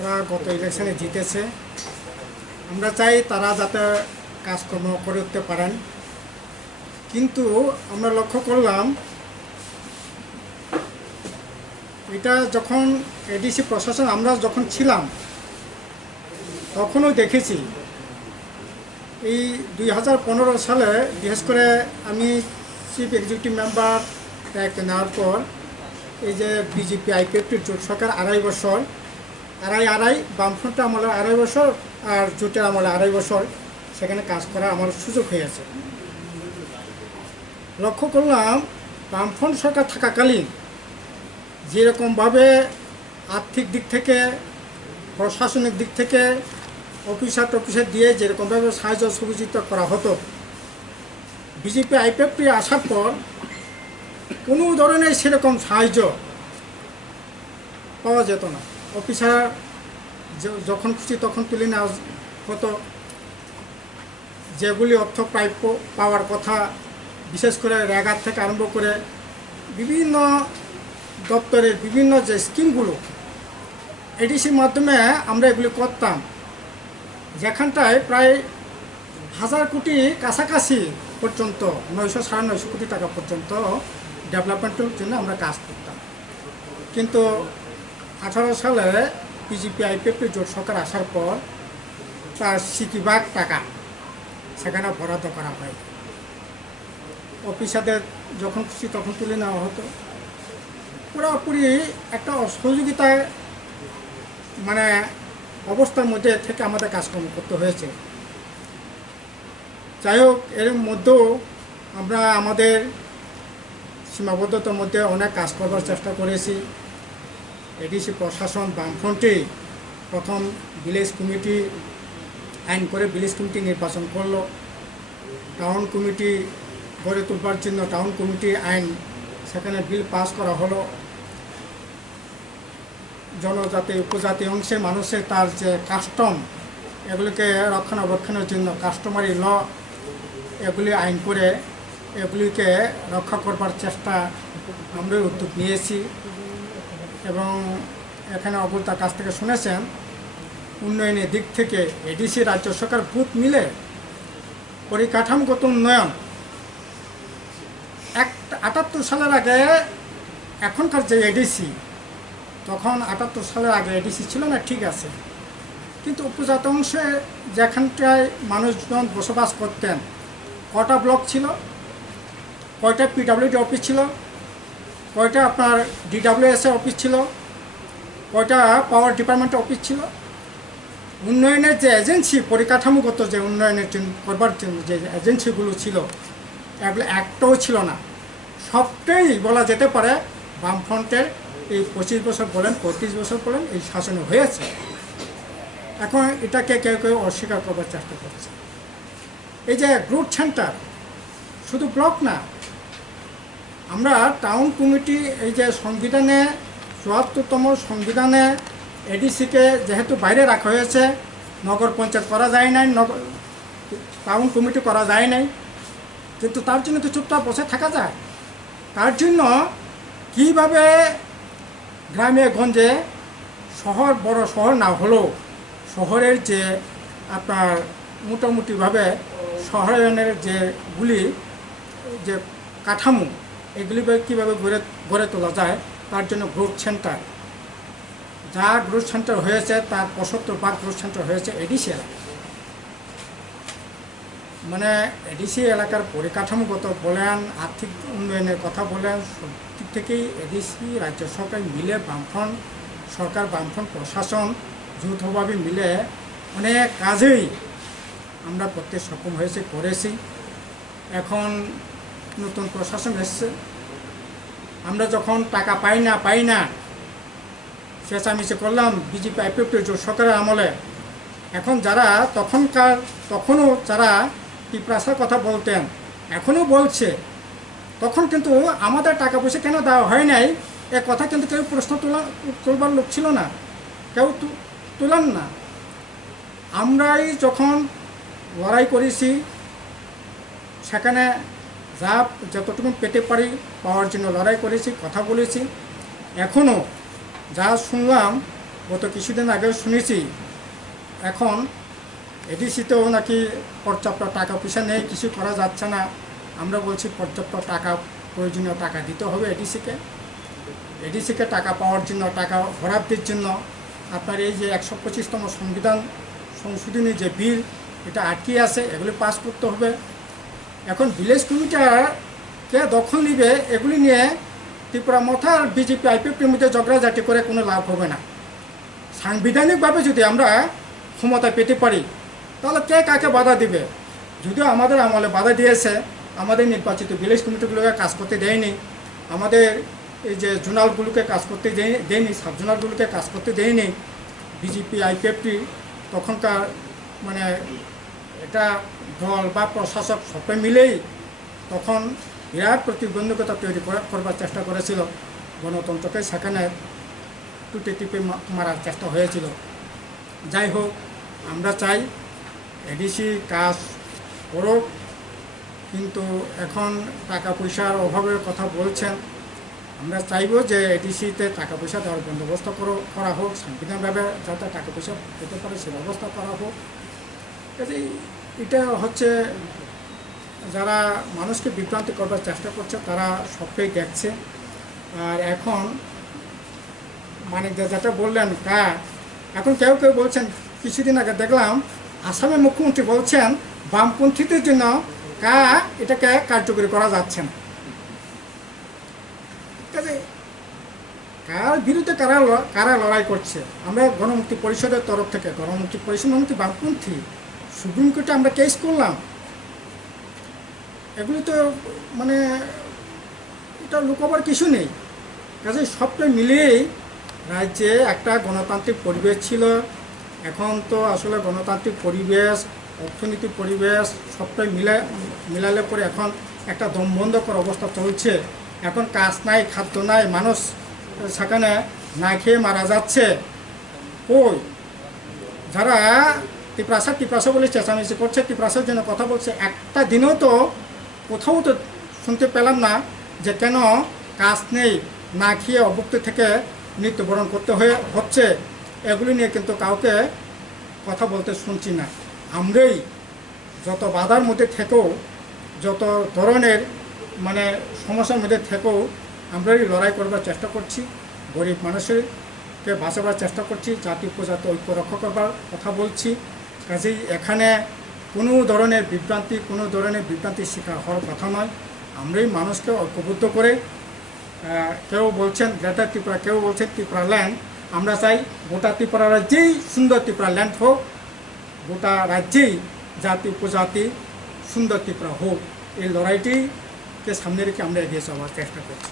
ওরা গত ইলেকশনে জিতেছে। আমরা চাই তারা যাতে কাজকর্ম করে উঠতে পারেন, কিন্তু আমরা লক্ষ্য করলাম এটা যখন এডিসি প্রশাসন আমরা যখন ছিলাম তখনও দেখেছি। এই 2015 সালে বিশেষ করে আমি চিফ এক্সিকিউটিভ মেম্বার দায়িত্ব নেওয়ার পর এই যে বিজেপি আইপিএফটির জোট সরকার 2.5 বছর, বামফ্রন্টের আমলে 2.5 বছর আর জোটের আমলে 2.5 বছর সেখানে কাজ করার আমার সুযোগ হয়েছে। লক্ষ্য করলাম বামফ্রন্ট সরকার থাকাকালীন যেরকমভাবে আর্থিক দিক থেকে, প্রশাসনিক দিক থেকে, অফিসার দিয়ে যেরকমভাবে সাহায্য সহযোগিতা করা হতো, বিজেপি আইপিএফটি আসার পর কোনো ধরনের সেরকম সাহায্য পাওয়া যেত না। অফিসার যখন খুশি তখন তুলে নেওয়া হতো। যেগুলি অর্থ প্রাপ্য পাওয়ার কথা, বিশেষ করে রেগার থেকে আরম্ভ করে বিভিন্ন দপ্তরের বিভিন্ন যে স্কিমগুলো এডিসির মাধ্যমে আমরা এগুলি করতাম, যেখানটায় প্রায় 1000 কোটি কাছাকাছি পর্যন্ত 900-950 কোটি টাকা পর্যন্ত ডেভেলপমেন্টের জন্য আমরা কাজ করতাম। কিন্তু 18 সালে বিজেপি আইপিএফটি জোট সরকার আসার পর তার 60% টাকা সেখানে বরাদ্দ করা হয়। অফিসারদের যখন খুশি তখন তুলে নেওয়া হতো। পুরোপুরি একটা অসহযোগিতার অবস্থার মধ্যে থেকে আমাদের কাজকর্ম করতে হয়েছে। যাই হোক, এর মধ্যেও আমরা আমাদের সীমাবদ্ধতার মধ্যে অনেক কাজ করবার চেষ্টা করেছি। এডিসি প্রশাসন বামফ্রন্টে প্রথম ভিলেজ কমিটি আইন করে ভিলেজ কমিটি নির্বাচন করলো। টাউন কমিটি গড়ে তুলবার জন্য টাউন কমিটি আইন সেখানে বিল পাস করা হলো। জনজাতি উপজাতি অংশে মানুষের তার যে কাস্টম, এগুলিকে রক্ষণাবেক্ষণের জন্য কাস্টমারি ল এগুলি আইন করে এগুলিকে রক্ষা করবার চেষ্টা আমরা উদ্যোগ নিয়েছি। এবং এখানে অবতার কাছ থেকে শুনেছেন উন্নয়নের দিক থেকে এডিসি রাজ্য সরকার বুথ মিলে পরিকাঠামোগত উন্নয়ন 78 সালের আগে, এখনকার যে এডিসি, তখন 78 সালের আগে এডিসি ছিল না, ঠিক আছে, কিন্তু উপজাত অংশে যেখানটায় মানুষজন বসবাস করতেন, কটা ব্লক ছিল, কয়টা পিডব্লিউডি অফিস ছিল, কয়টা আপনার ডিডব্লিউএসএ অফিস ছিল, কয়টা পাওয়ার ডিপার্টমেন্টের অফিস ছিল, উন্নয়নের যে এজেন্সি, পরিকাঠামোগত যে উন্নয়নের জন্য করবার জন্য যে এজেন্সিগুলো ছিল, এগুলো একটাও ছিল না। সবটাই বলা যেতে পারে বামফ্রন্টের এই 25 বছর বলেন, 35 বছর বলেন, এই শাসনে হয়েছে। এখন এটাকে কেউ কেউ অস্বীকার করবার চেষ্টা করছে। এই যে গ্রুপ সেন্টার, শুধু ব্লক না, আমরা টাউন কমিটি এই যে সংবিধানে 74তম সংবিধানে এডিসিকে যেহেতু বাইরে রাখা হয়েছে, নগর পঞ্চায়েত করা যায় নাই, টাউন কমিটি করা যায় নাই, কিন্তু তার জন্য তো চুপচাপ বসে থাকা যায়। তার জন্য কীভাবে গ্রামে গঞ্জে, শহর বড় শহর না হলেও শহরের যে আপনার মোটামুটিভাবে শহরায়নের যেগুলি যে কাঠামো, এগুলি কীভাবে গড়ে তোলা যায়, তার জন্য গ্রোথ সেন্টার, যা গ্রোথ সেন্টার হয়েছে তার 75% গ্রোথ সেন্টার হয়েছে এডিসি এলাকা। এডিসি এলাকার পরিকাঠামোগত বলেন, আর্থিক উন্নয়নের কথা বলেন, সব দিক থেকেই এডিসি রাজ্য সরকার মিলে, বামফ্রন্ট সরকার, বামফ্রন্ট প্রশাসন যৌথভাবে মিলে অনেক কাজেই আমরা করতে সক্ষম হয়েছে, করেছি। এখন নতুন প্রশাসন এসছে, আমরা যখন টাকা পাই না চেঁচামেচি করলাম বিজেপি আইপিএফটি জোট সরকারের আমলে। এখন যারা তখনও যারা টিপ্রাসার কথা বলতেন, এখনও বলছে, তখন কিন্তু আমাদের টাকা পয়সা কেন দেওয়া হয় নাই এ কথা কিন্তু কেউ প্রশ্ন তুলবার লোক ছিল না, কেউ তুলেন না। আমরাই যখন লড়াই করেছি, সেখানে যতটুকু পেতে পারি পাওয়ার জন্য লড়াই করেছি, কথা বলেছি। এখনও যা শুনলাম গত কিছুদিন আগেও শুনেছি এখন এডিসিতেও নাকি পর্যাপ্ত টাকা পয়সা নেই, কিছু করা যাচ্ছে না। আমরা বলছি পর্যাপ্ত টাকা, প্রয়োজনীয় টাকা দিতে হবে এডিসিকে টাকা পাওয়ার জন্য, টাকা বরাদ্দের জন্য আপনার এই যে 125তম সংবিধান সংশোধনী যে বিল, এটা আটকে আছে, এগুলি পাস করতে হবে। এখন ভিলেজ কমিটিকে দখল নিবে, এগুলি নিয়ে ত্রিপুরা মথা আর বিজেপি আইপিএফের মধ্যে ঝগড়াঝাটি করে কোনো লাভ হবে না। সাংবিধানিকভাবে যদি আমরা ক্ষমতা পেতে পারি তাহলে কে কাকে বাধা দিবে? যদিও আমাদের আমলে বাধা দিয়েছে, আমাদের নির্বাচিত ভিলেজ কমিটিগুলোকে কাজ করতে দেয়নি, আমাদের এই যে জোনালগুলোকে কাজ করতে দেয়নি, সাব জোনালগুলোকে কাজ করতে দেয়নি। বিজেপি আইপিএফটি তখনকার মানে এটা দল বা প্রশাসক সবাই মিলেই তখন বিরাট প্রতিবন্ধকতা তৈরি করবার চেষ্টা করেছিল, গণতন্ত্রকে সেখানে টুটে টিপে মারার চেষ্টা হয়েছিল। যাই হোক, আমরা চাই এডিসি কাজ করুক, কিন্তু এখন টাকা পয়সার অভাবের কথা বলছেন। আমরা চাইব যে এডিসিতে টাকা পয়সা দেওয়ার বন্দোবস্ত করা হোক, সাংবিধানিকভাবে যাতে টাকা পয়সা পেতে পারে সে ব্যবস্থা করা হোক। এটা হচ্ছে যারা মানুষকে বিভ্রান্তি করবার চেষ্টা করছে তারা সবটাই দেখছে। আর এখন মানে যেটা বললেন এখন কেউ কেউ বলছেন, কিছুদিন আগে দেখলাম আসামের মুখ্যমন্ত্রী বলছেন বামপন্থীদের জন্য এটাকে কার্যকরী করা যাচ্ছে না। কার বিরুদ্ধে কারা লড়াই করছে? আমরা গণমুক্তি পরিষদের তরফ থেকে, গণমুক্তি পরিষদ মানে বামপন্থী, সুপ্রিম কোর্টে আমরা কেস করলাম। এগুলি তো মানে এটা লুকাবার কিছু নেই। কাজে সবটাই মিলিয়েই রাজ্যে একটা গণতান্ত্রিক পরিবেশ ছিল, এখন তো আসলে গণতান্ত্রিক পরিবেশ, অর্থনৈতিক পরিবেশ সবটাই মিলালে পরে এখন একটা দমবন্ধকর অবস্থা চলছে। এখন কাজ নাই, খাদ্য নাই, মানুষ সেখানে না খেয়ে মারা যাচ্ছে। কই যারা টিপ্রাসা বলে চেঁচামেচি করছে, টিপ্রাসার জন্য কথা বলছে, একটা দিনও তো কোথাও তো শুনতে পেলাম না যে কেন কাজ নেই, না খেয়ে অভুক্ত থেকে মৃত্যুবরণ করতে হচ্ছে। এগুলি নিয়ে কিন্তু কাউকে কথা বলতে শুনছি না। আমরাই যত বাধার মধ্যে থেকেও, যত ধরনের মানে সমস্যার মধ্যে থেকেও আমরাই লড়াই করবার চেষ্টা করছি, গরিব মানুষেরকে বাঁচাবার চেষ্টা করছি, জাতি উপজাতি ঐক্য রক্ষা করবার কথা বলছি। কাজেই এখানে কোনো ধরনের বিভ্রান্তির শিকার হওয়ার কথা নয়। আমরাই মানুষকে ঐক্যবদ্ধ করে, কেউ বলছেন গ্রেটার ত্রিপুরা, কেউ বলছেন ত্রিপুরা ল্যান্ড। আমরা চাই গোটা ত্রিপুরা রাজ্যেই সুন্দর ত্রিপুরা ল্যান্ড হোক, গোটা রাজ্যেই জাতি উপজাতি সুন্দর ত্রিপুরা হোক। এই লড়াইটিকে সামনে রেখে আমরা এগিয়ে যাওয়ার চেষ্টা করছি।